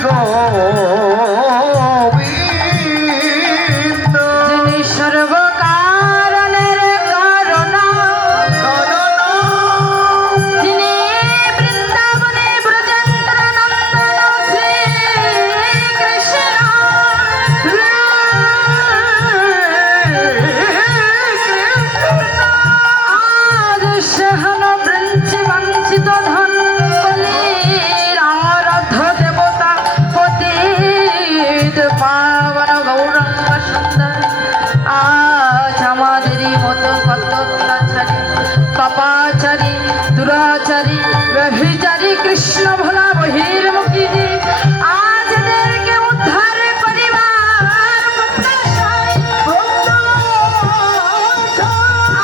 গোবিন্দ যিনি সর্বকারণের কারণ, যিনি বৃন্দাবনে ব্রজেন্দ্র নন্দন শ্রী কৃষ্ণ, আজ সহন বৃঞ্চি বঞ্চিত ধন কলির আরাধ্য দেবতা পতিত পাবন গৌরঙ্গ সুন্দর, আজ আমাদেরই মতো কত অত্যাচারী পাপাচারী দুরাচারী ব্যভিচারী কৃষ্ণ ভোলা বহির্মুখী যে আজ এদেরকে উদ্ধার করিবার প্রত্যাশায়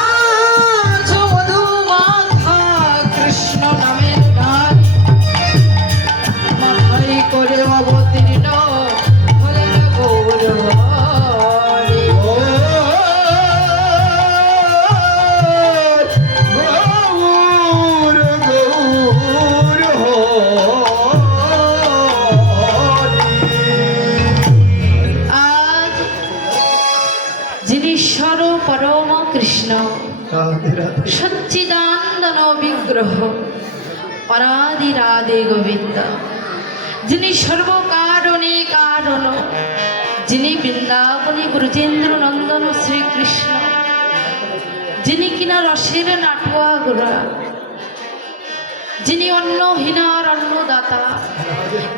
আজ মধুমাখা কৃষ্ণ নামের গান মাথায় করে অবতীর্ণ হলেন গৌরহরি। গৌর গৌর আজ যিনি ঈশ্বর পরম কৃষ্ণ সচ্চিদানন্দন বিগ্রহ অনাদি রাধে গোবিন্দ, যিনি সর্বকারণে কারণ, যিনি বৃন্দাবনী ব্রজেন্দ্র নন্দন শ্রীকৃষ্ণ, যিনি কিনা রসের নাটুয়া গোড়া, যিনি অন্নহীনার অন্নদাতা,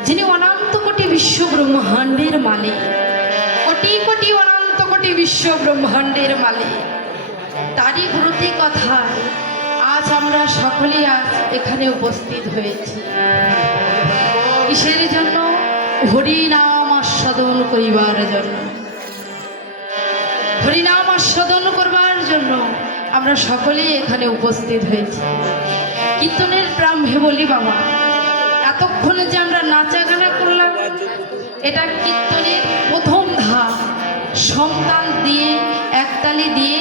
যিনি অনন্ত কোটি বিশ্ব ব্রহ্মাণ্ডের মালিক, কোটি কোটি অনন্ত কোটি বিশ্ব ব্রহ্মাণ্ডের মালিক, তারই গুরুতি কথায় আজ আমরা সকলেই আজ এখানে উপস্থিত হয়েছি। কিসের জন্য? হরিনাম আস্বাদন করিবার জন্য। হরিনাম আস্বাদন করবার জন্য আমরা সকলেই এখানে উপস্থিত হয়েছি। কীর্তনের প্রারম্ভে বলি বাবা, এতক্ষণে যে আমরা নাচা গানা করলাম, এটা কীর্তনের প্রথম ধাপ। সমতাল দিয়ে একতালি দিয়ে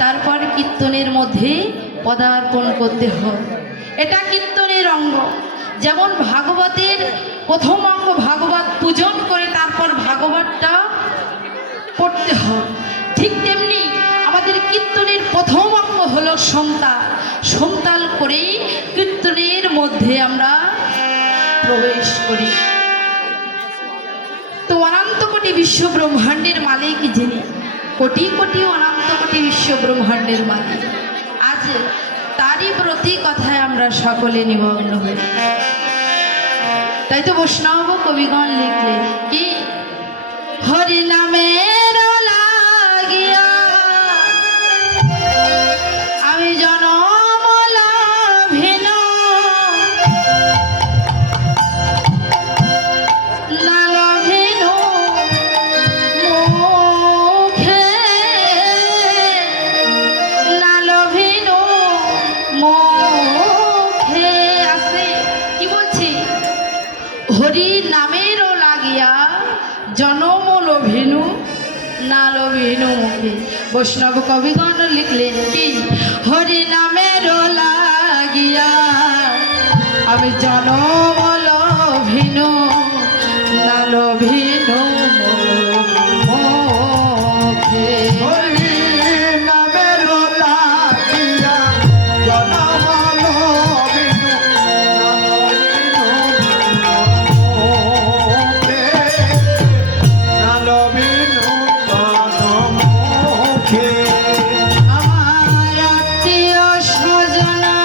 তারপর কীর্তনের মধ্যে পদার্পণ করতে হয়। এটা কীর্তনের অঙ্গ। যেমন ভাগবতের প্রথম অঙ্গ ভাগবত পূজন করে তারপর ভাগবতটা পড়তে হয়, ঠিক তেমনি আমাদের কীর্তনের প্রথম অঙ্গ হলো সমতাল। সমতাল করেই কীর্তনের মধ্যে আমরা প্রবেশ করি। তো অনন্ত কোটি বিশ্ব ব্রহ্মাণ্ডের মালিক যিনি, কোটি কোটি অনন্ত কোটি বিশ্ব ব্রহ্মাণ্ডের মালিক, আজ তারই প্রতি কথায় আমরা সকলে নিমগ্ন হই। তাই তো বৈষ্ণব কবিগণ লিখলেন কি, হরি নামের লাগিয়া আমি জনম লাভিন, না লাভিন মুখে, না লাভিন মুখে। আছে কি বলছি? হরি নামেরও লাগিয়া জনম লভিনু, না লভিনু মুখে। বৈষ্ণব কবিগণ লিখলেন কি, হরি নামেরও লাগিয়া আমি জনম লভিনু, না লভিনু মুখে। হরি নামের লাগিয়া জনম লভিনু, না লভিনু মুখে। আমার আত্মীয় স্বজনা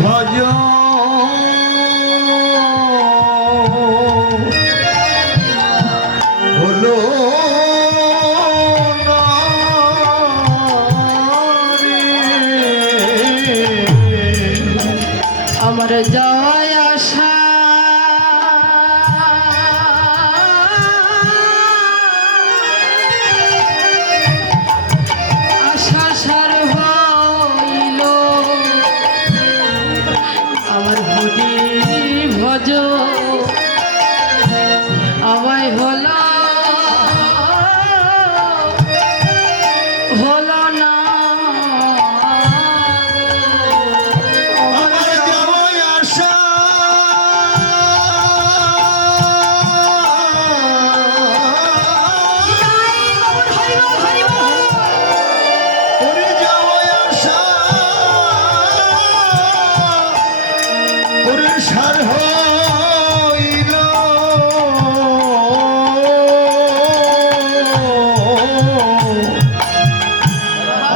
ভজ হলো না রে। আমার যাওয়ায় আশা আশা সার হইল আমার হরি ভজ আমায় হলো হলো না আমার যাওয়ায় আশা ওরে যাওয়ায় আশা ওরে সার হইল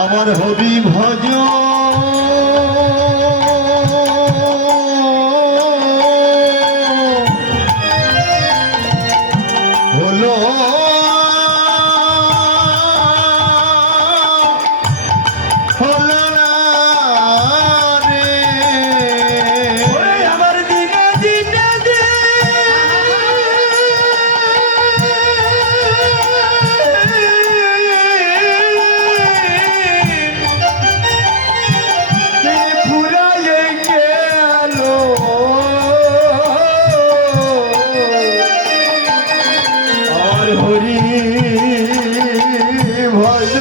আমার হরি ভজ হলো হলো না রে। আমার দিনে দিনে ফুরাইয়ে গেল আর হরি ভজ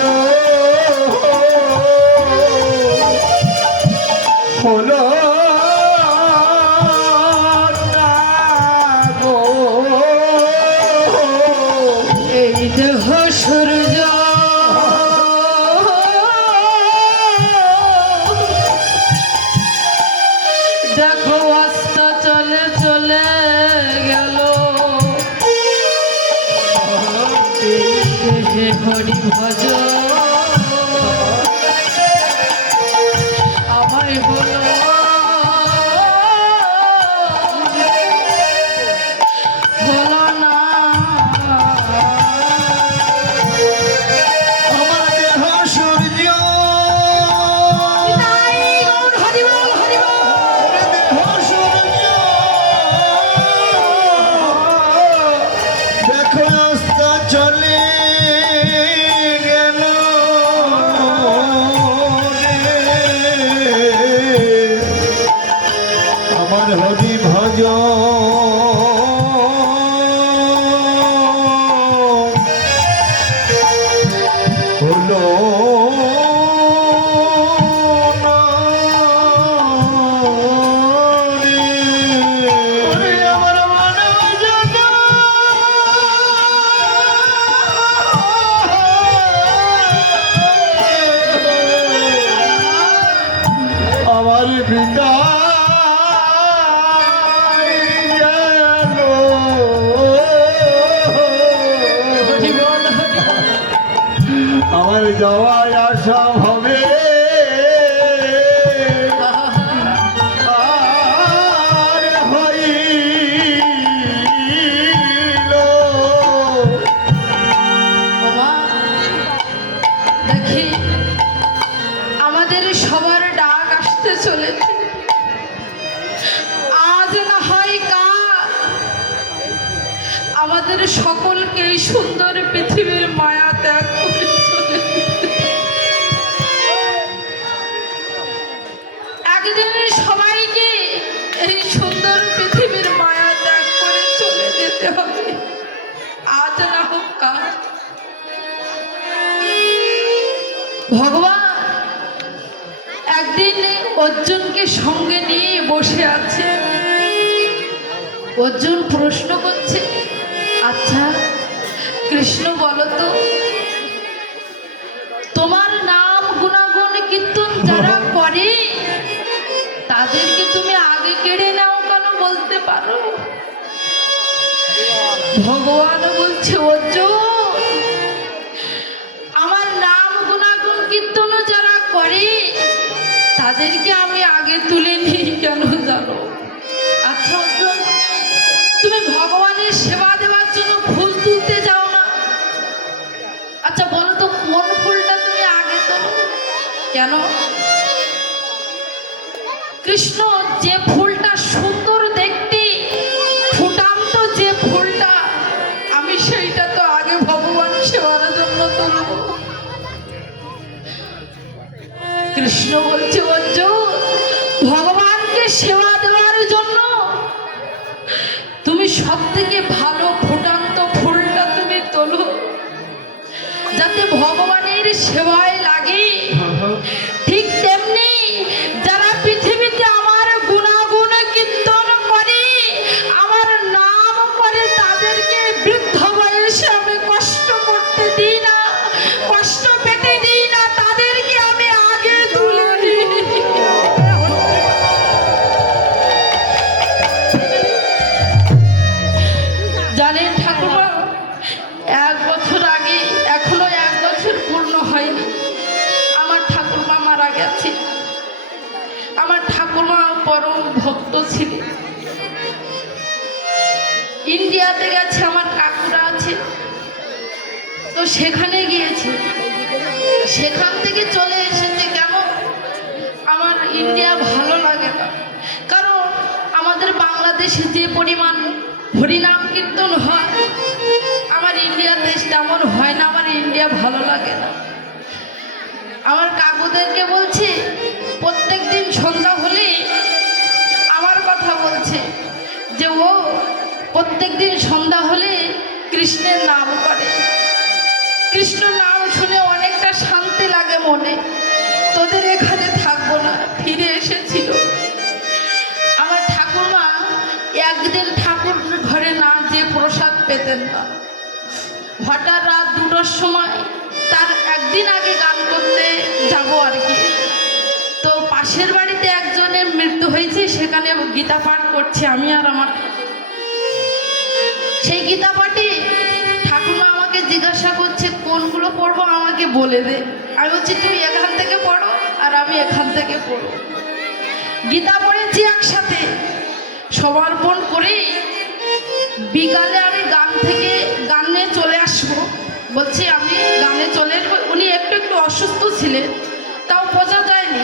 হলো না গো। এই দেহ সূর্য দেখো অস্ত চলে চলে গেল দেহে হরি ভজ আমায় হলো হলো না আমার দেহ সূর্য দেহ সূর্য দেখো অস্ত চলে গেল রে। আমার হরি ভজ হলো না রে। ওরে আমার মানব জানা আমার বিদায় গেল আমার যাওয়ায় আশা হবে আর হইল বাবা, দেখি আমাদের সবার ডাক আসতে চলেছে আজ না হয় কাল আমাদের সকলকে এই সুন্দর পৃথিবীর মায়া ত্যাগ করে চলে যেতে। একদিন সবাইকে এই সুন্দর পৃথিবীর মায়া ত্যাগ করে চলে যেতে হবে আজ না হোক কাল। ভগবান একদিন অর্জুনকে সঙ্গে নিয়ে বসে আছে। অর্জুন প্রশ্ন করছে, আচ্ছা কৃষ্ণ বলো তো, তোমার নাম গুণাগুণ কীর্তন যারা করে তাদেরকে তুমি আগে কেড়ে নাও কেন বলতে পারো? ভগবান বলছে, অর্জুন আমার নাম গুণাগুণ কীর্তন যারা করে তাদেরকে আমি আগে তুলে নিই, আচ্ছা বলো তো কোন ফুলটা তুমি আগে তোলো? কেন? কৃষ্ণ যে ফুলটা সুন্দর দেখতে, ফুটান্ত যে ফুলটা, আমি সেইটা তো আগে ভগবান সেবার জন্য তুলব। কৃষ্ণ বলছে অর্জুন, ভগবানকে সেবা দেওয়ার জন্য তুমি সব থেকে ভালো ফুটান্ত ফুলটা তুমি তোলো, যাতে ভগবানের সেবায় লাগে। ঠিক তেমনি যারা পৃথিবীতে আমার গুণাগুণ কীর্তন করে, আমার নাম করে, তাদেরকে বৃদ্ধ বয়সে আমি কষ্ট করতে দিই না, কষ্ট পেতে দিই না, তাদেরকে আমি আগে তুলে দিই। জানেন ঠাকুমা, 1 বছর আগে, এখনো 1 বছর পূর্ণ হয়নি, আমার ঠাকুরমা মারা গেছে। আমার ঠাকুরমা পরম ভক্ত ছিলেন। ইন্ডিয়াতে গেছে, আমার কাকুরা আছে, তো সেখানে গিয়েছে, সেখান থেকে চলে এসেছে। কেন? আমার ইন্ডিয়া ভালো লাগে না, কারণ আমাদের বাংলাদেশে যে পরিমাণ হরিনাম কীর্তন হয়, আমার ইন্ডিয়া দেশ তেমন হয় না, আমার ইন্ডিয়া ভালো লাগে না। আমার কাকুদেরকে বলছে, প্রত্যেক দিন সন্ধ্যা হলে আমার কথা বলছে যে ও প্রত্যেক দিন সন্ধ্যা হলে কৃষ্ণের নাম করে, কৃষ্ণ নাম শুনে অনেকটা শান্তি লাগে মনে। তোদের এখানে থাকবো না, ফিরে এসেছিল। আমার ঠাকুরমা একদিন ঠাকুর ঘরে না যে প্রসাদ পেতেন না। হঠাৎ রাত 2টার সময়, তার একদিন আগে গান করতে যাব আর কি, তো পাশের বাড়িতে একজনের মৃত্যু হয়েছে, সেখানে গীতা পাঠ করছে আমি আর আমার। সেই গীতা পাঠে ঠাকুরমা আমাকে জিজ্ঞাসা করছে কোনগুলো পড়বো, আমাকে বলে দে। আমি বলছি তুই এখান থেকে পড়ো আর আমি এখান থেকে পড়ো। গীতা পড়েছি একসাথে, সমর্পণ করে বিকালে আমি গানে চলে আসবো। বলছি আমি গানে চলে আসবো। উনি একটু একটু অসুস্থ ছিলেন, তাও বোঝা যায়নি,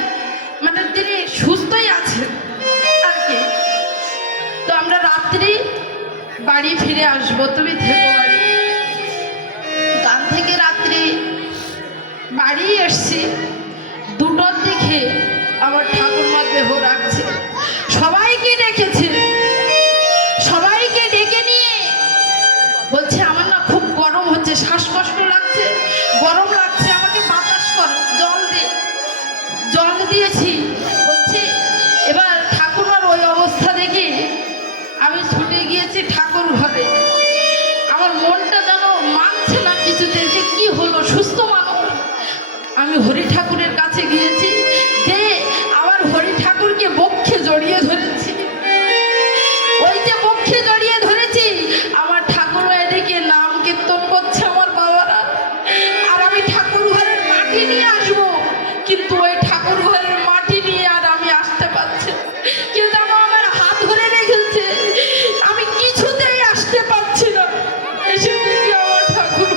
মানে তিনি সুস্থই আছেন আর কি। তো আমরা রাত্রি বাড়ি ফিরে আসবো, তুমি থেকো বাড়ি। গান থেকে রাত্রি বাড়ি এসছি, 2টার দিকে আমার ঠাকুরমা দেহ রাখছে। সবাইকে ডেকেছে, সবাইকে ডেকে নিয়ে বলছে আমার না খুব গরম হচ্ছে, শ্বাসকষ্ট লাগছে, গরম লাগছে, আমাকে বাতাস করো, জল দে। জল দিয়েছি। বলছে এবার ঠাকুরমার ওই অবস্থা দেখে আমি ছুটে গিয়েছি ঠাকুর ঘরে। আমার মনটা যেন মানছে না কিছুতে, যে কি হলো, সুস্থ মানুষ। আমি হরি ঠাকুরের কাছে গিয়েছি, যে আমার হরি ঠাকুরকে বক্ষে জড়িয়ে ধরেছি। ওই যে বক্ষে জড়িয়ে ধরেছি, আমার ঠাকুর এদিকে নাম কীর্তন করছে আমার বাবারা, আর আমি ঠাকুর ঘরের মাটি নিয়ে আসবো, কিন্তু ওই ঠাকুর ঘরের মাটি নিয়ে আর আমি আসতে পারছি না। কেউ যেন আমার হাত ধরে রেখেছে, আমি কিছুতেই আসতে পারছি না। এসে দেখি আমার ঠাকুর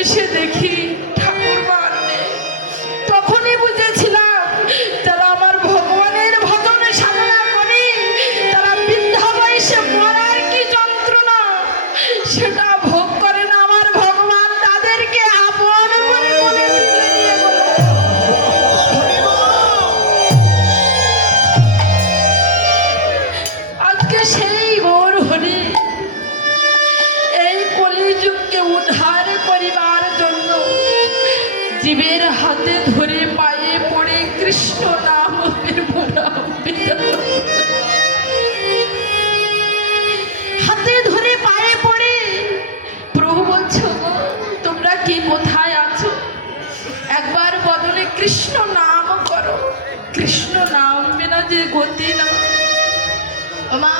এসে দেখি ঠাকুর মার নেই। তখনই বুঝেছিলাম যারা আমার ভগবানের ভজন সাধনা করে, তারা বৃদ্ধা বয়সে মরার কি যন্ত্রণা সেটা ভোগ করে না। আমার ভগবান তাদেরকে আপন করে কোলে তুলে নিয়ে গেল। আজকে সেই গৌর হরি এই কলিযুগকে উদ্ধার করিবার জন্য জীবের হাতে ধরে পায়ে পড়ে কৃষ্ণ নাম হাতে ধরে পায়ে পড়ে প্রভু বলছো তোমরা কি কোথায় আছো, একবার বদলে কৃষ্ণ নাম করো। কৃষ্ণ নাম বিনা যে গতি না মা,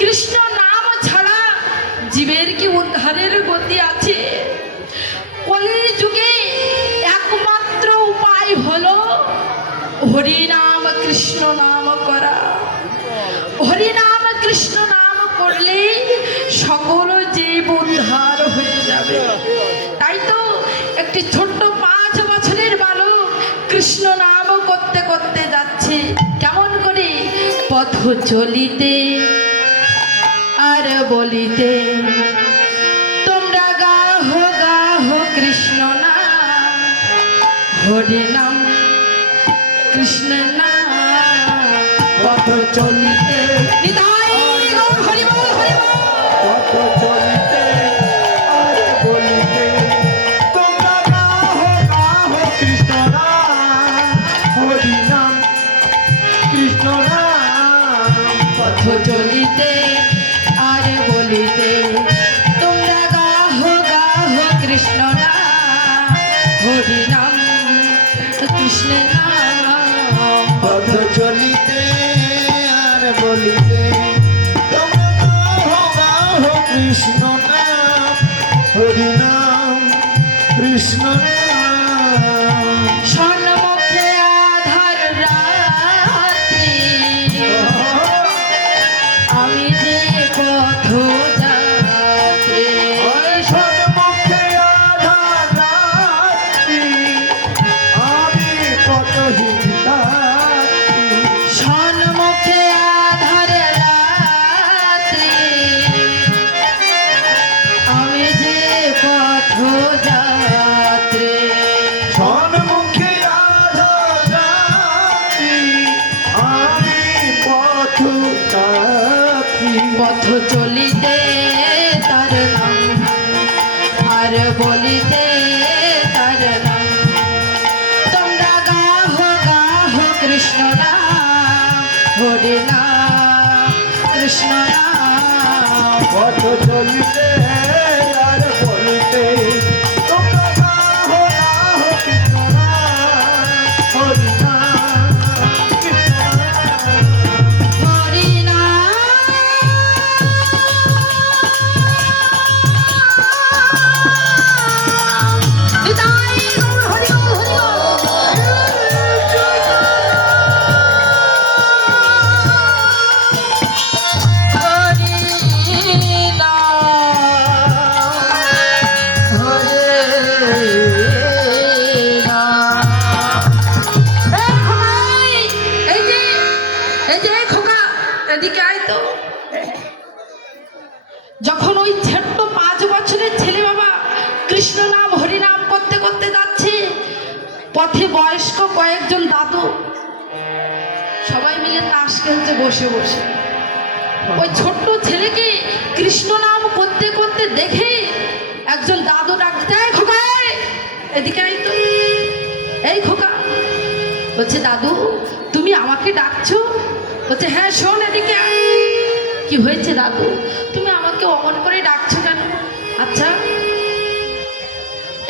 কৃষ্ণ নাম ছাড়া জীবের কি উদ্ধারের গতি আছে? কলি যুগে একমাত্র উপায় হলো হরি নাম কৃষ্ণ নাম করা। হরি নাম কৃষ্ণ নাম করলে সকল জীব উদ্ধার হয়ে যাবে। তাই তো একটি ছোট্ট 5 বছরের বালক কৃষ্ণ নাম করতে করতে যাচ্ছে। কেমন করে? পথ চলিতে আর বলিতে তোমরা গাহো গাহো কৃষ্ণ নাম, হরি নাম কৃষ্ণ নাম। পথ চলিতে নিতাই গৌর হরি বল, হরি বল। পথ চলিতে আর বলিতে তোমরা গাহো গাহো কৃষ্ণ নাম, হরি নাম কৃষ্ণ নাম। পথ চলিতে আর বলিতে তোমরা গাহো গাহো কৃষ্ণ নাম, হরি নাম কৃষ্ণ নাম। পথ চলিতে আর বলিতে তোমরা গাহো গাহো কৃষ্ণ নাম, হরি নাম কৃষ্ণ নাম। সন্মুখে আধার রাত্রি, আমি যে পথ যাত্রী। সম্মুখে আধার রাত্রি, আমি পথহীন যাত্রী। সন্মুখে আধার রাত্রি, আমি যে পথ যাত্রী। সম্মুখে আধার রাত্রি, আমি পথযাত্রী। পথ চলিতে তার নাম আর বলিতে তার নাম। তোমরা গাহো গাহো কৃষ্ণ নাম, হরি নাম কৃষ্ণ নাম। পথ চলিতে আর বলিতে তোমরা গাহো গাহো কৃষ্ণ নাম, হরি নাম কৃষ্ণ নাম। হরি নাম নিতাই গৌর হরি বল, হরি বল। হরি নাম, হরি নাম। এই যে খোকা, এদিকে আয় তো। যখন ওই ছোট্ট 5 বছরের ছেলে বাবা কৃষ্ণ নাম হরি নাম করতে করতে যাচ্ছে, পথে বয়স্ক কয়েকজন দাদু সবাই মিলে তাস খেলছে বসে বসে। ওই ছোট্ট ছেলেকে কৃষ্ণ নাম করতে করতে দেখে একজন দাদু ডাকতে, "এই খোকা, এদিকে আয় তো।" এই খোকা বলছে, "দাদু তুমি আমাকে ডাকছো?" বলছে, "হ্যাঁ শোন এদিকে আয়।" কি হয়েছে দাদু, তুমি আমাকে অমন করে ডাকছো কেন? আচ্ছা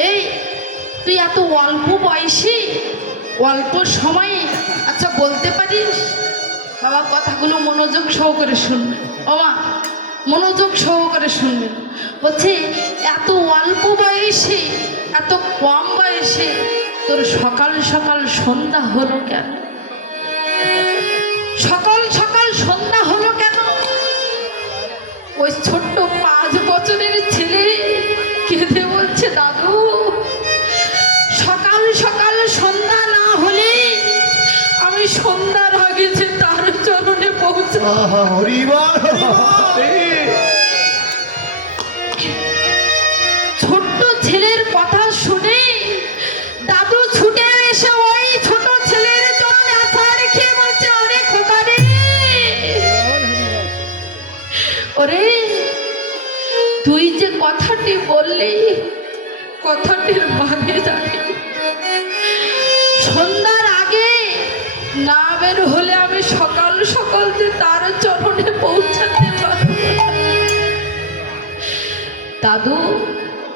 এই তুই এত অল্প বয়সী, অল্প সময়ে, আচ্ছা বলতে পারিস? বাবা কথাগুলো মনোযোগ সহকারে শুনবেন, ওমা মনোযোগ সহকারে শুনবেন। বলছে এত অল্প বয়সে, এত কম বয়সে তোর সকাল সকাল সন্ধ্যা হলো কেন? সকাল সকাল সন্ধ্যা হলো কেন? ওই ছোট্ট 5 বছরের ছেলে কেঁদে বলছে, "দাদু সকাল সকাল সন্ধ্যা না হলে আমি সন্ধ্যার আগে যে তার চরণে পৌঁছে।" আহা, হরি বল, হরি বল। ছোট্ট ছেলের কথা শুনে দাদু ছুটে এসে ওই ছোট ছেলের চরণে আছাড় রেখে বলছে, "ওরে খোকা রে, ওরে তুই যে কথাটি বললি, কথাটির মানে জানি। সন্ধ্যার আগে না বের হলে আমি সকাল সকাল যে তার চরণে পৌঁছাতে পারবো না।" দাদু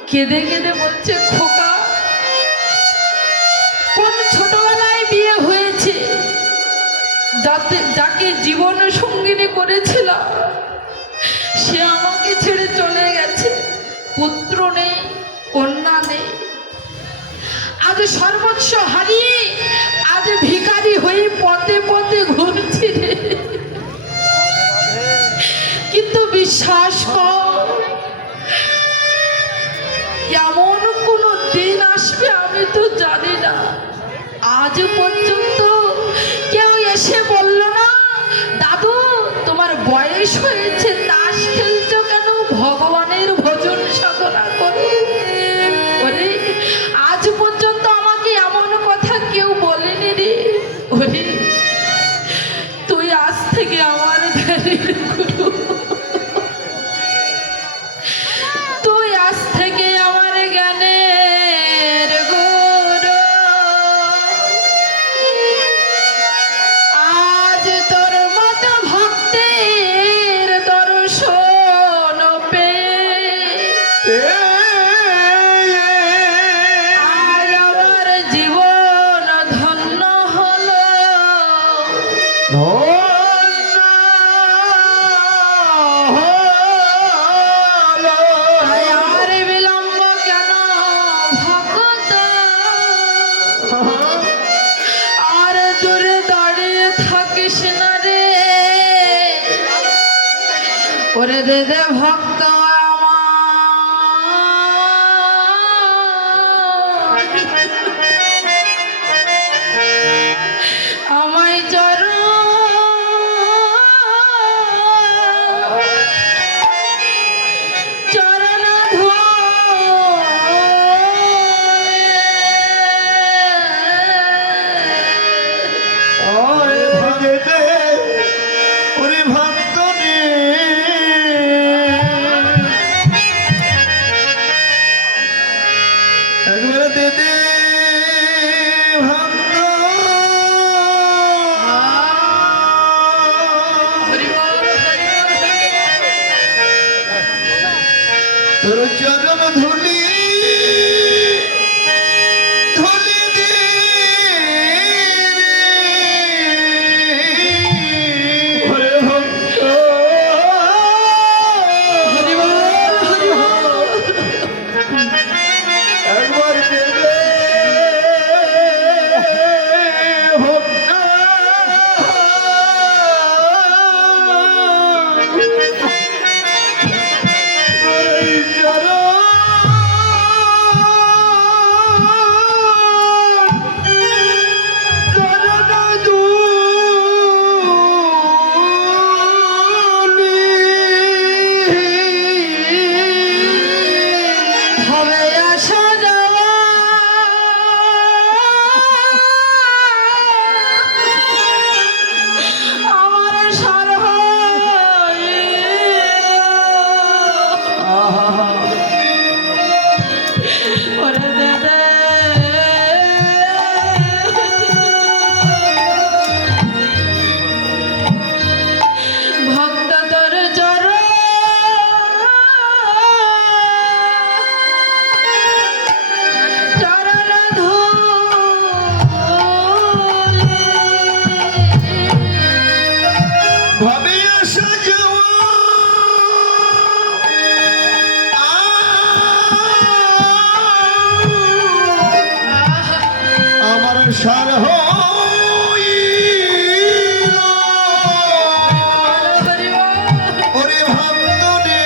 কেঁদে কেঁদে বলছে, "খোকা, কোন ছোটবেলায় বিয়ে হয়েছে, যাকে জীবন সঙ্গিনী করেছিলাম সে আমাকে ছেড়ে চলে গেছে। পুত্র নেই, কন্যা নেই। আজ সর্বস্ব হারিয়ে আজ ভিখারি হয়ে পথে পথে ঘুরছি রে। কিন্তু বিশ্বাস কর, এমন কোনো দিন আসবে আমি তো জানি না। আজ পর্যন্ত কেউ এসে বলল না, দাদু তোমার বয়স হয়েছে, তাস খেলছো কেন, ভগবানের ভজন সাধনা করো। ওরে আজ পর্যন্ত আমাকে এমন কথা কেউ বলেনি রে। ওরে তুই আজ থেকে আমার ধ্যানের গুরু, তুই আজ থেকে আমার জ্ঞানের গুরু। আজ তোর মতো ভক্তের দর্শন পেয়ে আজ আমার জীবন ধন্য হলো। তাই আর বিলম্ব কেন ভক্ত, আর দূরে দাঁড়িয়ে থাকিস না রে। ওরে দে দে ভক্ত আমায় চরণ ওরে ভক্ত রে একবার দে দে ভক্ত তোর চরণ ধুলি ধুলি দে ওরে ভক্ত একবার দে দে ভক্ত হবে আসা যাওয়া আমার সার ওরে দে দে ভক্ত তোর চরণ চরণ ধুলি ভাবে আসা যাওয়া আমার সার হইল ওরে ভক্ত রে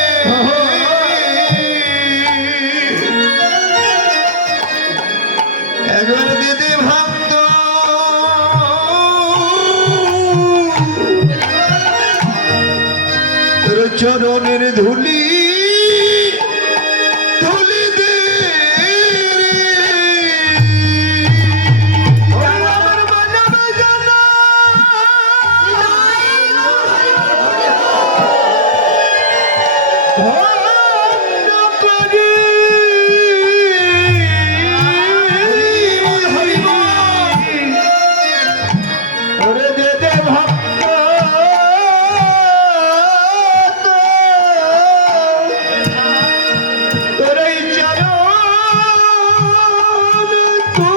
একবার দিদি ভক্ত তোর চরণের ধুলি ধুলি দে আমার বাজাবে জানা ধন্য করি ওরে দে দে ভক্ত তোর এই চরণ ধুলি।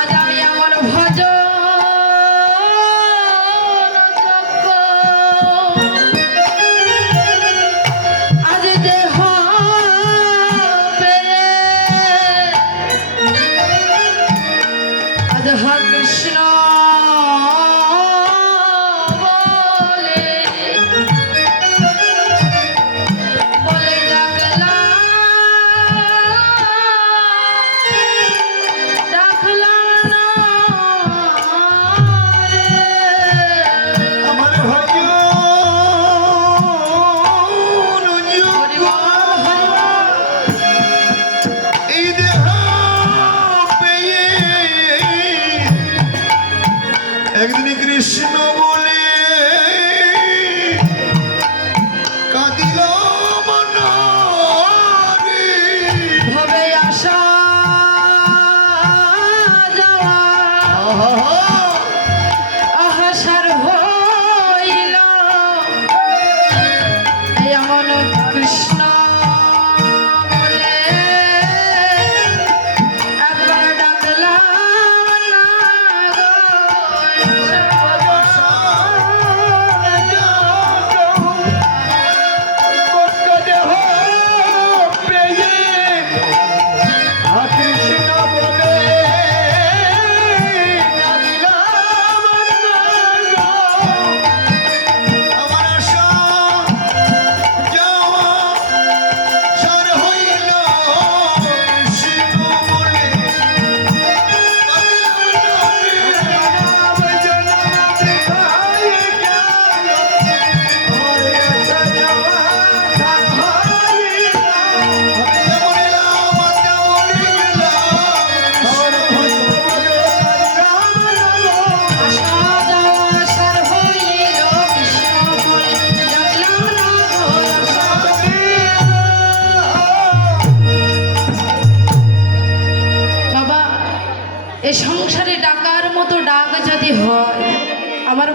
আজ আমি আমার ভজন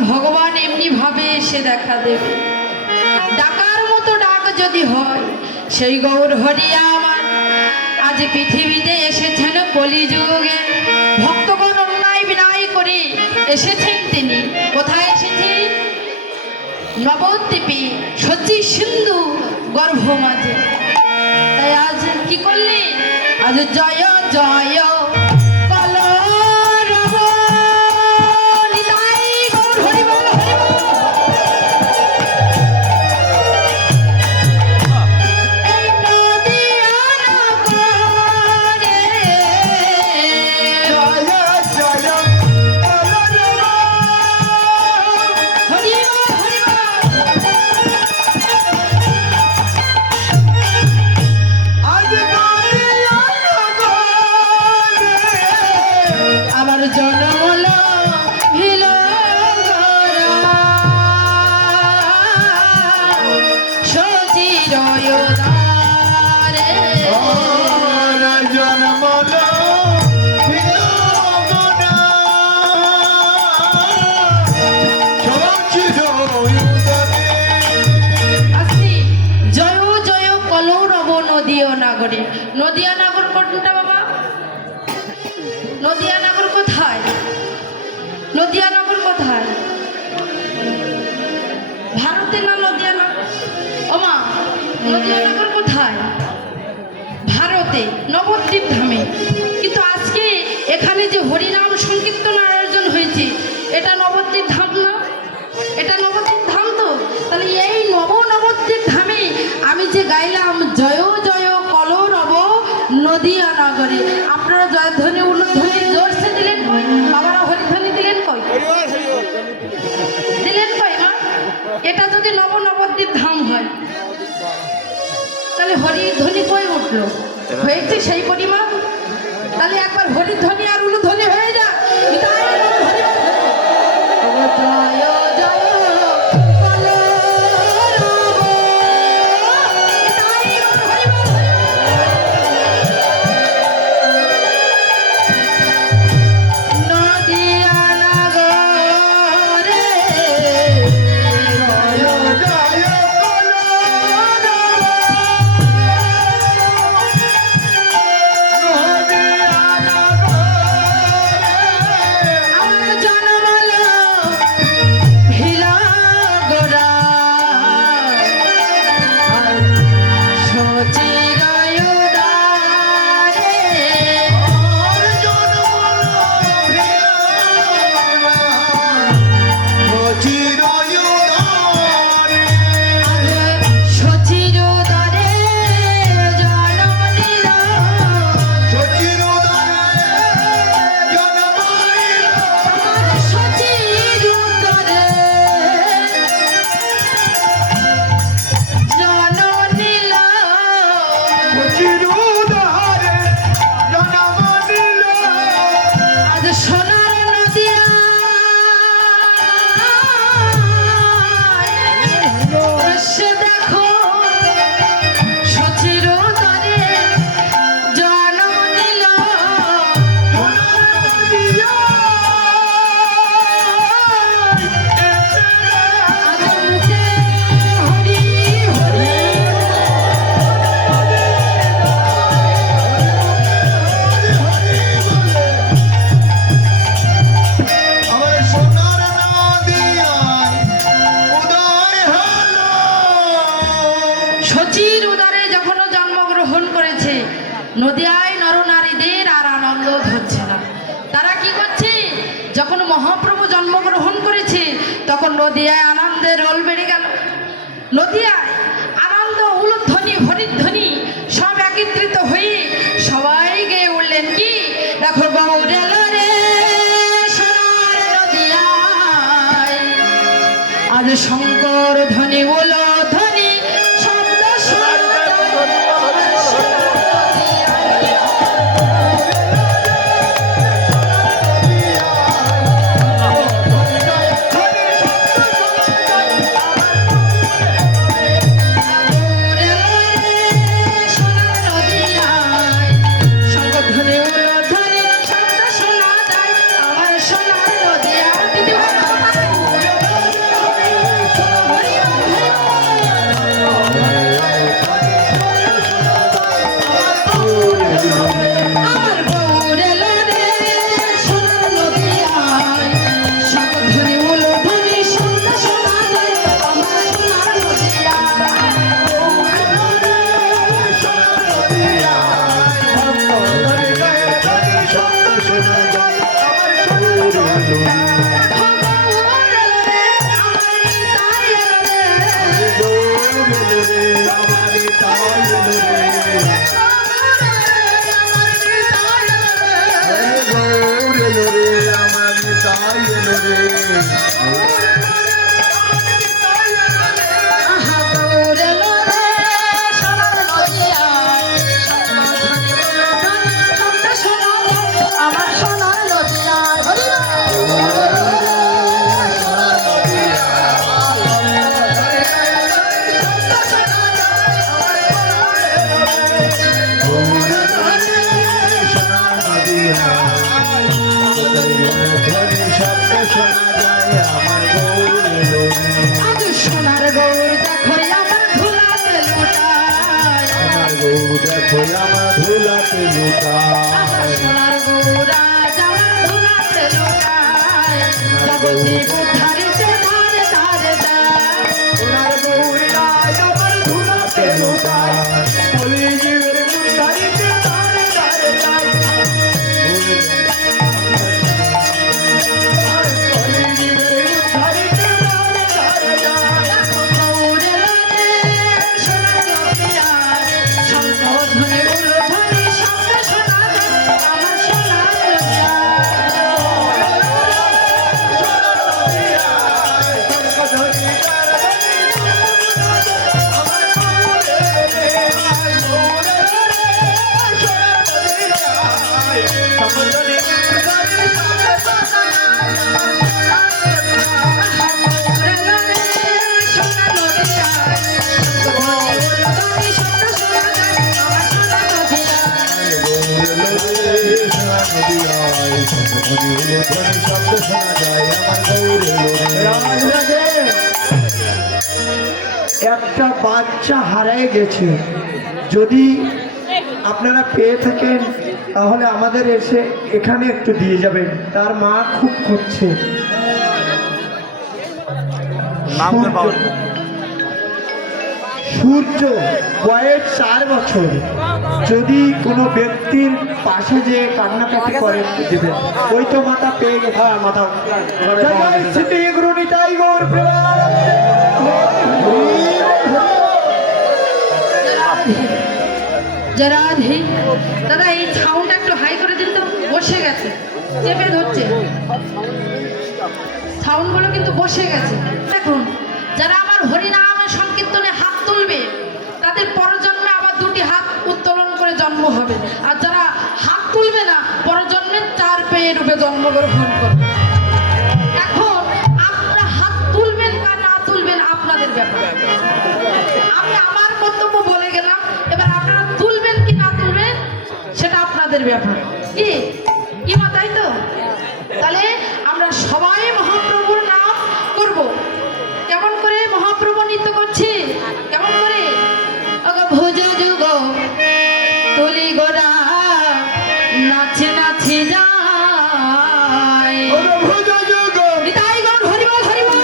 ভগবান এমনি ভাবে এসে দেখা দেবে। ডাকার মতো ডাক যদি হয়, সেই গৌর হরিয়া আমার আজ পৃথিবীতে এসেছেন কলিযুগে। ভক্তগণ অন্যায় বিনয় করে এসেছেন তিনি। কোথায় এসেছেন? নবদ্বীপে সচি সিন্ধু গর্ভ মাঝে। তাই আজ কি করলেন? আজ জয় জয় কলরব নিতাই গৌর হরি বল হরি বল। এই নদিয়া নগরে জয় জয় কলরব হরি বল হরি বল। আজ নদিয়া নগরে আমার জন্ম হিল সচিরয়দারে ওর জন্মল বিয়োগনা সচিরয়ুদনে। আসি জয় জয় কলরব নদীয় নাগরে। নদিয়া নাগর কোনটা বাবা? নদিয়া নাগর কোথায়? নদিয়া নগর কোথায়? ভারতে না নদিয়া নগর? ওমা, নদিয়া নগর কোথায়? ভারতে, নবদ্বীপ ধামে। কিন্তু আজকে এখানে যে হরিনাম সংকীর্তন আয়োজন হয়েছে, এটা নবদ্বীপ ধাম না? এটা নবদ্বীপ ধাম তো? তাহলে এই নবদ্বীপ ধামে আমি যে গাইলাম জয় জয় কলরব নদিয়া নগরে, আপনারা জয়ধ্বনি উলুধ্বনি জোরসে দিলেন কই? বাবারা হরিধ্বনি দিলেন কই? দিলেন কই না? এটা যদি নবদ্বীপ ধাম হয়, তাহলে হরিধ্বনি কই উঠলো? হয়েছে সেই পরিমাণ? তাহলে একবার হরিধ্বনি আর উলুধ্বনি হয়ে যা। জয় জয় কলরব নিতাই গৌর হরি বল হরি বল। নদিয়া নগরে জয় জয় কলরব নদিয়া নগরে আমার জন্মল হিলা গোরা সচিরয়ুদারে ওর জন্মল সচিরয়ুদনে। সচিরোদারে জন্ম নিল সচিরোদারে জন্ম নিল আজ সোনার নদিয়া এসে দেখো সচিরোদারে জন্ম নিল আজ মুখে হরি হরি সচির উদারে যখন জন্মগ্রহণ করেছে, নদিয়ায় নরনারীদের আর আনন্দ হচ্ছে না। তারা কি করছে? যখন মহাপ্রভু জন্মগ্রহণ করেছে, তখন নদিয়ায় আনন্দের রোল বেড়ে গেল। নদিয়ায় আনন্দ, উলুধ্বনি, হরিধ্বনি সব একত্রিত হয়ে সবাই গেয়ে উঠলেন কি? দেখো গৌরেল রে সোনার নদিয়ায় আজ শঙ্কর ধ্বনি বলো ধ্বনি শব্দ শোনা যায়। আমার সোনার নদিয়া আমার ধুলাতে লুকায় সোনার গৌরাজ আমার ধুলাতে লুকায় জগদীপ উদ্ধারিতে ধারে ধারে যায় সোনার গৌরাজ আমার ধুলাতে লুকায় কলিযুগের উদ্ধারিতে ধারে ধারে যায় কলিযুগের উদ্ধারিতে ধারে ধারে যায় গৌরে লালে সোনার নদিয়ায় শঙ্খ ধ্বনি উলুধ্বনি শব্দ শোনা যায় আমার সোনার নদিয়ায় গৌরে লালে সোনার নদিয়ায় শঙ্খ ধ্বনি উলুধ্বনি শব্দ শোনা যায় আমার সোনার নদিয়ায় একটা বাচ্চা হারায় গেছে, যদি আপনারা পেয়ে থাকেন তাহলে আমাদের এসে এখানে একটু দিয়ে যাবেন, তার মা খুব খুঁজছে। সূর্য বয়স 4 বছর, যদি কোনো ব্যক্তির পাশে যে কান্নাকাটি করে দেবেন। ওই তো মাথা পেয়ে গেছে। হ্যাঁ মাথা তাই গৌর রাধে দাদা এই সাউন্ডটা একটু হাই করে দিন তো, বসে গেছে, চেপে ধরছে, সাউন্ডগুলো কিন্তু বসে গেছে। দেখুন, যারা আমার হরিনামের সংকীর্তনে হাত তুলবে তাদের পরজন্মে আবার 2টি হাত উত্তোলন করে জন্ম হবে, আর যারা হাত তুলবে না পরজন্মে 4 পেয়ে রূপে জন্মগ্রহণ করবে। এখন আপনারা হাত তুলবেন বা না তুলবেন আপনাদের ব্যাপার। আমি আমার কর্তব্য বলে গেলাম, এবার আপনারা তুলবেন কি না তুলবেন সেটা আপনাদের ব্যাপার। কি মা, তাই তো? তাহলে আমরা সবাই মহাপ্রভুর নাম করব। কেমন করে মহাপ্রভু নৃত্য করছি? কেমন করে? ভোজ যুগ তুলি গোরা নাচে নাচে যায়। নিতাই গৌর হরি বল, হরি বল।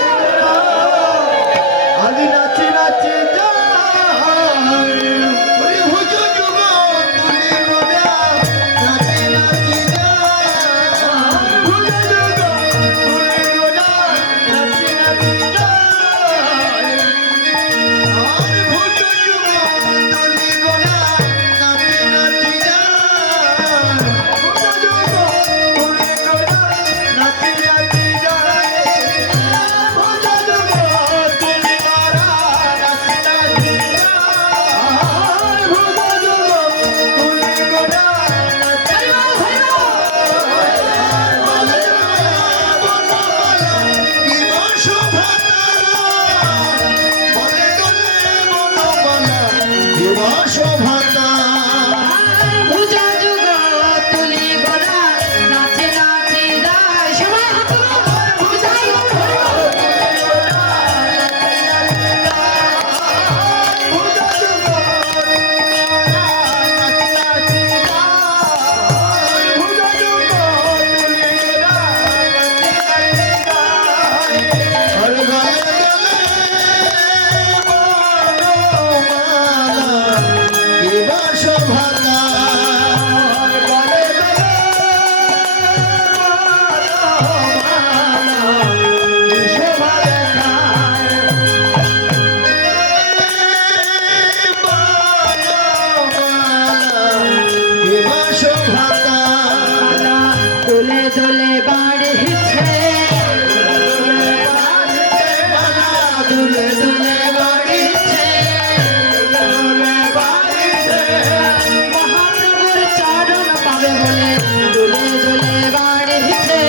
আদি নাচে নাচে দোলে দোলে বাড়িছে, দোলে দোলে বাড়িছে, মহাপ্রভুর চরণ পাবে বলে দোলে দোলে বাড়িছে।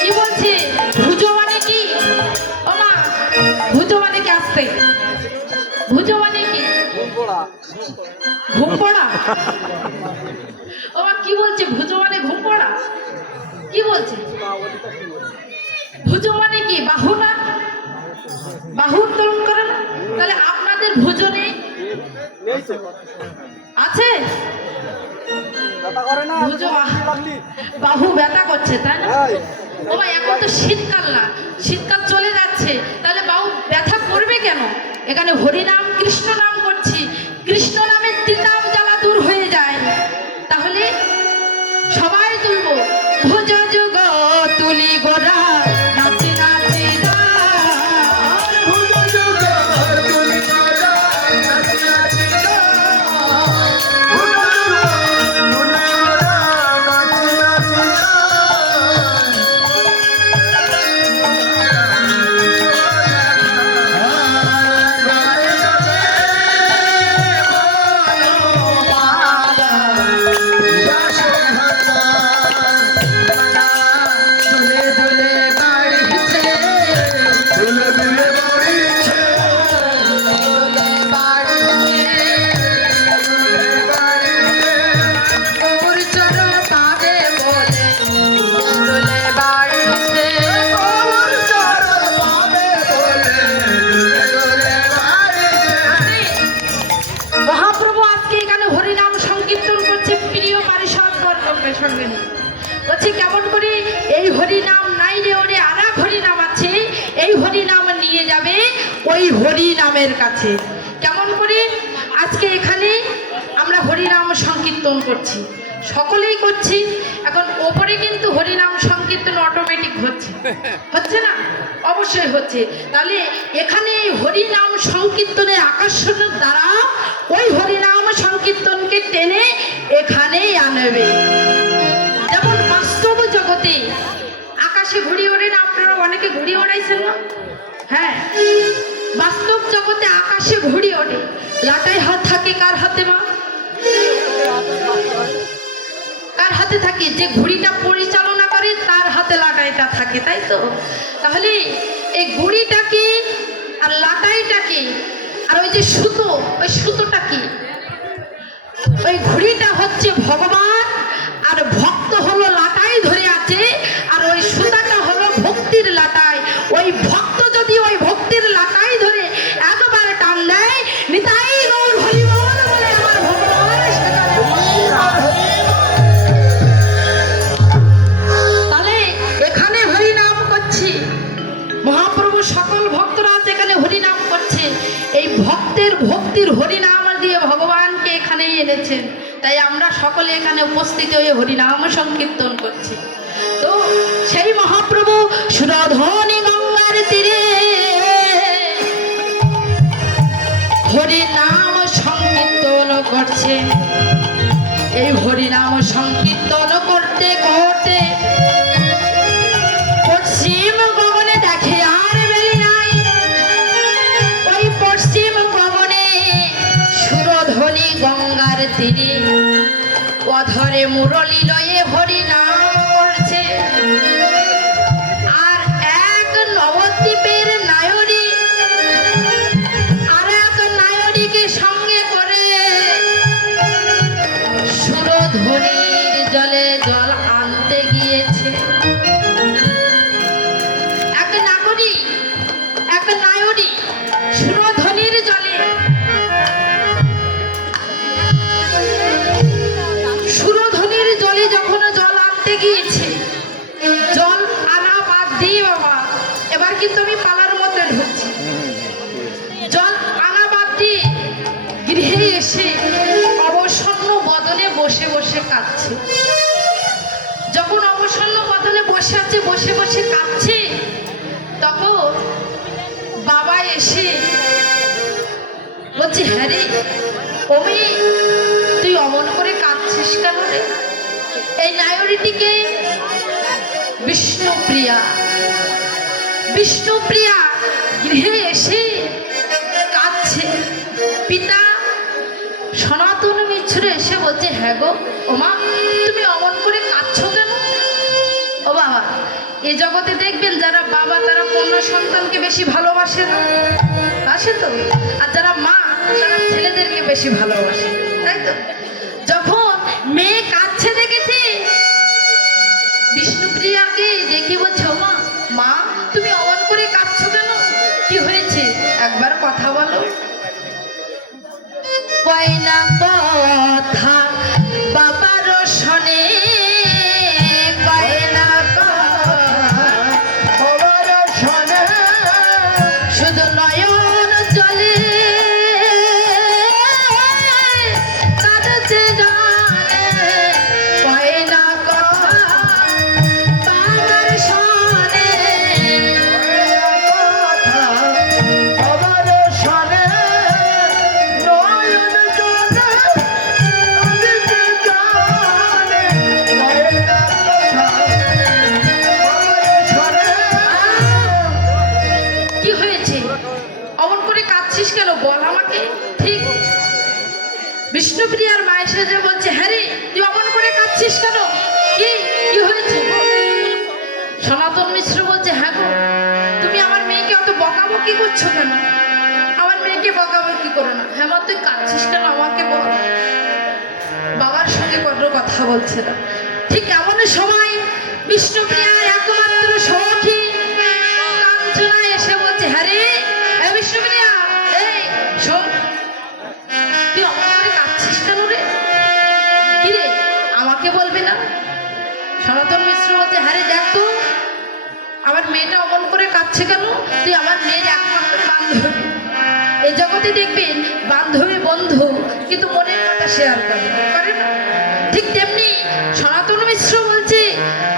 কি বলছে? ভুজো মানে কি? ও মা, ভুজো মানে কি? আসতে ভুজো মানে কি? ঘুম পড়া। ও মা কি বলছে? ভুজো মানে কি? বাহু না? বাহু উত্তোলন করে না? তাহলে আপনাদের ভুজো নেই? আছে? ভুজো বাহু ব্যথা করছে, তাই না? ও ভাই, এখন তো শীতকাল না, শীতকাল চলে যাচ্ছে, তাহলে বাহু ব্যথা করবে কেন? এখানে হরিনাম কৃষ্ণ নাম করছি, কৃষ্ণ নামের তিতাব জ্বালা দূর হয়ে যায়। তাহলে সবাই তুলবো, ভুজ যুগ তুলি গোরা নাচি নাচি গান। ভুজ যুগ তুলি গোরা নাচি নাচি গান। ভুজ যুগ তুলি গোরা নাচি নাচি গান। দুলে দুলে বাড়িছে, দুলে দুলে বাড়িছে, গৌর চরণ পাবে বলে দুলে বাড়িতে। আমার চরণ পাবে বলে দুলে দুলে বাড়িছে। মহাপ্রভু আজকে এখানে হরিনাম সংকীর্তন করছে প্রিয় পারিষদ বর্গের সঙ্গে নিয়ে। বলছি কেমন করে এই হরিনাম নাই রে ওরে, আর এক হরিনাম আছে, এই হরিনাম নিয়ে যাবে ওই হরিনামের কাছে। কেমন করে আজকে এখানে আমরা হরিনাম সংকীর্তন করছি, সকলেই করছি। এখন ওপরে কিন্তু হরিনাম সংকীর্তন অটোমেটিক হচ্ছে, হচ্ছে না? অবশ্যই হচ্ছে। তাহলে এখানে এই হরিনাম সংকীর্তনের আকর্ষণের দ্বারা ওই হরিনাম সংকীর্তনকে টেনে এখানেই আনবে। যেমন বাস্তব জগতে আকাশে ঘুড়ি ওড়ে না, আপনারা অনেকে ঘুড়ি ওড়াইছেন না? হ্যাঁ, বাস্তব জগতে আকাশে ঘুড়ি ওড়ে, লাটাই হাত থাকে কার হাতে? মা, কার হাতে থাকে? যে ঘুড়িটা পরিচালনা করে তার হাতে লাটাইটা থাকে, তাই তো? তাহলে এই ঘুড়িটা কি আর লাটাইটা কি আর ওই যে সুতো, ওই সুতোটা কি? ওই ঘুড়িটা হচ্ছে ভগবান, আর ভক্ত হলো লাটাই ধরে আছে, আর ওই সুতাটা হলো ভক্তির লাটাই। ওই ভক্ত যদি ওই ভক্তির লাটাই ধরে একবার টান দেয়, নিতাই গৌর হরি বল বলে আমার ভগবান সেখানে তাহলে এখানে হরিনাম করছি, মহাপ্রভু সকল ভক্তরা এখানে হরিনাম করছে। এই ভক্তের ভক্তির হরিনাম দিয়ে ভগবানকে এখানে এনেছেন, তাই আমরা সকলে এখানে উপস্থিত হয়ে হরিনাম সংকীর্তন করছি। তো সেই মহাপ্রভু সুরধ্বনি গঙ্গার তীরে হরিনাম সংকীর্তন করছে। এই হরিনাম সংকীর্তন করতে করতে পশ্চিম গগনে দেখে আর বেলি নাই, ওই পশ্চিম গগনে সুরধ্বনি গঙ্গার তীরে অধরে মুরলী লয়ে হরিনাম করছে। আর এক নবদ্বীপের নায়রি আর এক নায়রিকে সঙ্গে করে সুরধ্বনির জলে জল আনতে গিয়েছে। এক নাগরী এক নায়রি সুরধ্বনির জলে সুরধ্বনির জলে যখন জল আনতে গিয়েছে, জল আনা বাদ দিয়ে বাবা, এবার কিন্তু আমি পালার মধ্যে ঢুকছি। জল আনা বাদ দিয়ে গৃহে এসে অবসন্ন বদনে বসে বসে কাঁদছে। যখন অবসন্ন বদনে বসে আছে, বসে বসে কাঁদছে, তখন বাবা এসে বলছে, হ্যাঁ রে অমি, তুই অমন করে কাঁদছিস কেন রে? এই নায়রিটিকে বিষ্ণুপ্রিয়া বিষ্ণুপ্রিয়া গৃহে এসে কাঁদছে। পিতা সনাতন মিশ্র এসে বলছে, হ্যাঁ গো ওমা, তুমি অমন করে কাঁদছো কেন? ও বাবা, এ জগতে দেখবেন যারা বাবা তারা কন্যা সন্তানকে বেশি ভালোবাসে না, আসে তো? আর যারা মা তারা ছেলেদেরকে বেশি ভালোবাসে, তাই তো? যখন মেয়ে কাঁদছে দেখেছে, বিষ্ণুপ্রিয়াকে দেখে বলছো, মা মা তুমি অমন করে কাঁদছো কেন? কি হয়েছে একবার কথা বলো। কয় না কথা বাবার শোনে, কয় না খবর শোনে, শুধু নয়ন জলে কাঁদছে জানে, কয় না কথা বাবার শোনে। খবর শোনে, নয়ন জলে কাঁদিতে জানে, কয় না কথা, খবর শোনে। কি হয়েছে অমন করে কাঁদছিস কেন বল আমাকে। ঠিক বিষ্ণুপ্রিয়ার মা এসে যে বলছে, হ্যাঁ রে তুই অমন করে কাঁদছিস কেন, কি কি হয়েছে? সনাতন মিশ্র বলছে, হ্যাঁ গো তুমি আমার মেয়েকে অত বকাবকি করছো কেন? আমার মেয়েকে বকাবকি করো না। হ্যাঁ মা তুই কাঁদছিস কেন আমাকে বল। বাবার সঙ্গে কোনো কথা বলছে না। ঠিক এমন সময় বিষ্ণুপ্রিয়ার একমাত্র সখী কাঞ্চনা এসে বলছে, হ্যাঁ রে এই বিষ্ণুপ্রিয়া, এই শোন তুই অমন করে কাঁদছিস কেন রে? কি রে আমাকে বলবি না? সনাতন মিশ্র বলছে, হ্যাঁ রে দেখ তো আমার মেয়েটা অমন করে কাঁদছে কেন। তুই আমার মেয়ের একমাত্র বান্ধবী, এই জগতে দেখবেন বান্ধবী বন্ধু কিন্তু মনের কথা শেয়ার করে না। ঠিক তেমনি সনাতন মিশ্র বলছে,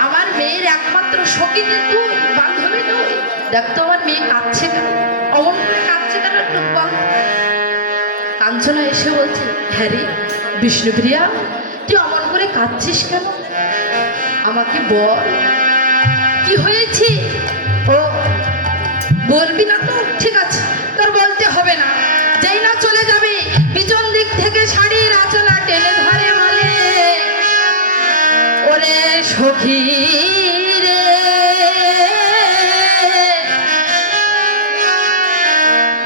আমার মেয়ের একমাত্র সখী যে তুই, বান্ধবী তুই। দেখ তো আমার মেয়ে কাঁদছে কেন, অমন করে কাঁদছে কেন একটু বল। কাঞ্চনা এসে বলছে, হ্যাঁ রে বিষ্ণুপ্রিয়া তুই অমন করে কাঁদছিস কেন আমাকে বল, কি হয়েছে? ও বলবি না তো ঠিক আছে, তোর বলতে হবে না। যেই না চলে যাবে পিছন দিক থেকে শাড়ির আঁচলা টেনে ধরে বলে, ওরে সখী রে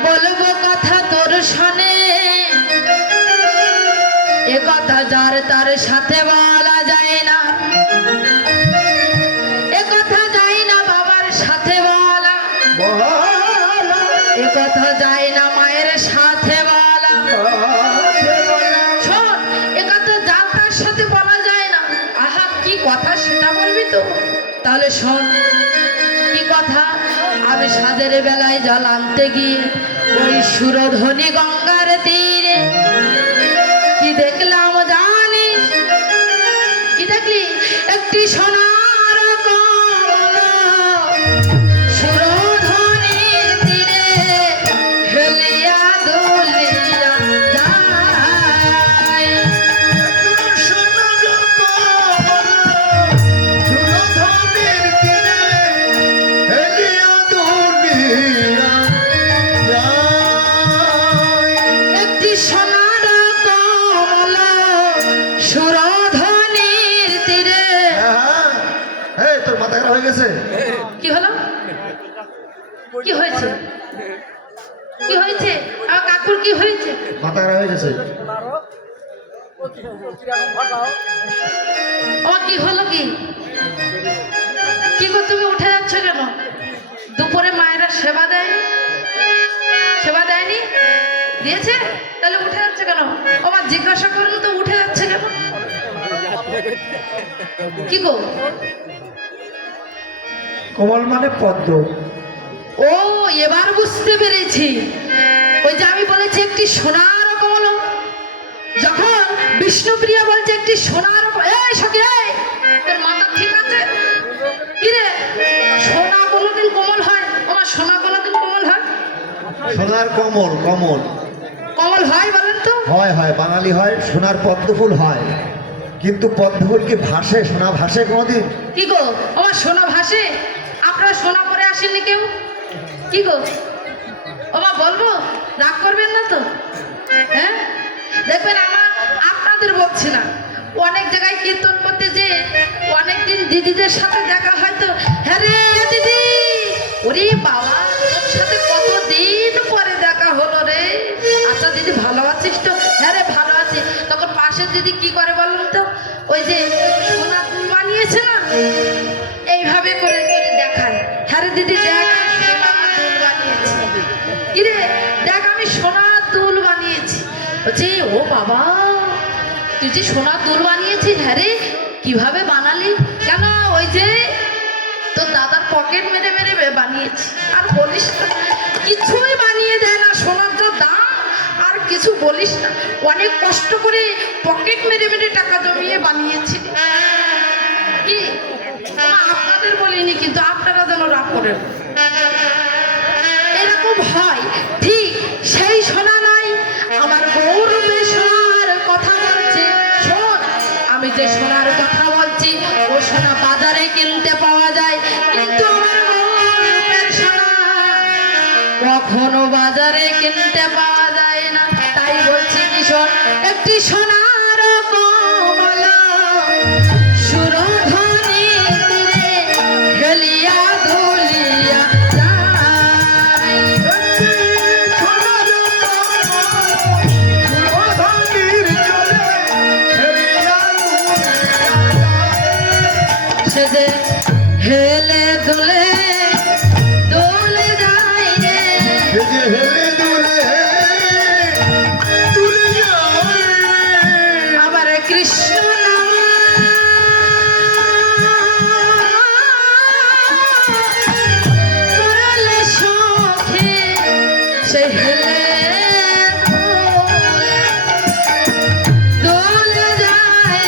বলবো কথা তোর শোনে, এ কথা যার তার সাথে বলা যায় না, এ কথা যায় না বাবার সাথে বলা, এ কথা যায় না মায়ের সাথে বলা। শোন এ কথা যার তার সাথে বলা যায় না। আহা কি কথা সেটা বলবি তো? তাহলে শোন কি কথা। আমি সাদের বেলায় জল আনতে গিয়ে ওই সুরধ্বনি গঙ্গার তীরে কি দেখলাম জানিস? কি দেখলি? একটি সোনার কমল সুরধ্বনির তীরে হেলিয়া দুলিয়া যায়। একটি সোনার কমল সুরধ্বনির তীরে। তোর মাথা খারাপ হয়ে গেছে? কি হলো? কি হয়েছে? কি হয়েছে? আমার কাকুর কি হয়েছে? মাথা খারাপ হয়ে গেছে। ও কি হলো? কি কি গো তুমি উঠে যাচ্ছ কেন? দুপুরে মায়েরা সেবা দেয়, সেবা দেয়নি? দিয়েছে? তাহলে উঠে যাচ্ছে কেন? আমার জিজ্ঞাসা করুন তো উঠে যাচ্ছে কেন? কি গো? কমল মানে পদ্ম। ও এবার বুঝতে পেরেছি। ওই যে আমি বলেছি একটি সোনার কমল, যখন বিষ্ণুপ্রিয়া বলছে একটি সোনার এই সখী এই তোর মাথা ঠিক আছে? কি রে সোনা কোনোদিন কোমল হয়? আমার সোনা কোনোদিন কোমল হয়? সোনার কমল, কমল কমল হয় বলেন তো? হয়, হয় বাঙালি হয়। সোনার পদ্ম ফুল হয়, কিন্তু পদ্ম ফুল কি ভাসে? সোনা ভাসে কোনোদিন? কি গো আমার সোনা ভাসে? আপনারা সোনা পরে আসেননি কেউ? কি গো ওমা বলবো? রাগ করবেন না তো? হ্যাঁ দেখবেন আমার আপনাদের বলছি না, অনেক জায়গায় কীর্তন করতে যে অনেকদিন দিদিদের সাথে দেখা হয় তো, হ্যাঁ রে দিদি, ওরে বাবা তোর সাথে কতদিন পরে দেখা হলো রে। আচ্ছা দিদি ভালো আছিস তো? হ্যাঁ রে ভালো আছি। তখন পাশের দিদি কি করে বলুন তো, ওই যে সোনা ফুল বানিয়েছে না, এইভাবে করে করে দেখায়, হ্যাঁ রে দিদি দেখ আমি সোনার দুল বানিয়েছি। কিরে দেখ আমি সোনার দুল বানিয়েছি। বলছে ও বাবা তুই যে সোনার দুল বানিয়েছিস, হ্যাঁ রে কিভাবে বানালি? কেন ওই যে তোর দাদার পকেট মেরে মেরে বানিয়েছি। আর বলিস না, কিছুই বানিয়ে দেয় না, সোনার যা দাম আর কিছু বলিস না। অনেক কষ্ট করে পকেট মেরে মেরে টাকা জমিয়ে বানিয়েছি। কি আপনাদের বলিনি, কিন্তু আপনারা যেন রাগ করেন। এরকম হয় ঠিক সেই সোনা নাই আমার গৌরবে সোনার কথা বলছে। শোন আমি যে সোনার কথা বলছি ও সোনা বাজারে কিনতে পাওয়া যায়, কিন্তু আমার গৌরবের সোনা কখনো বাজারে কিনতে পাওয়া যায় না। তাই বলছি কি শোন, একটি সোনার কমলা সুরধনী তীরে হেলিয়া দুলিয়া যায়। সে যে হেলে দুলে দোলে যায় রে, আবার কৃষ্ণ নাম করলে সখে সে হেলে দোলে যায়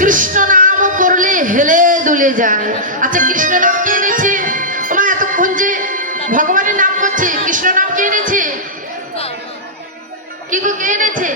কৃষ্ণ নাম করলে হেলে দুলে যায়। আচ্ছা কৃষ্ণ নাম কে এনেছে? ওমা এতক্ষণ যে ভগবানের নাম করছে, কৃষ্ণ নাম কে এনেছে? কি গো কে এনেছে?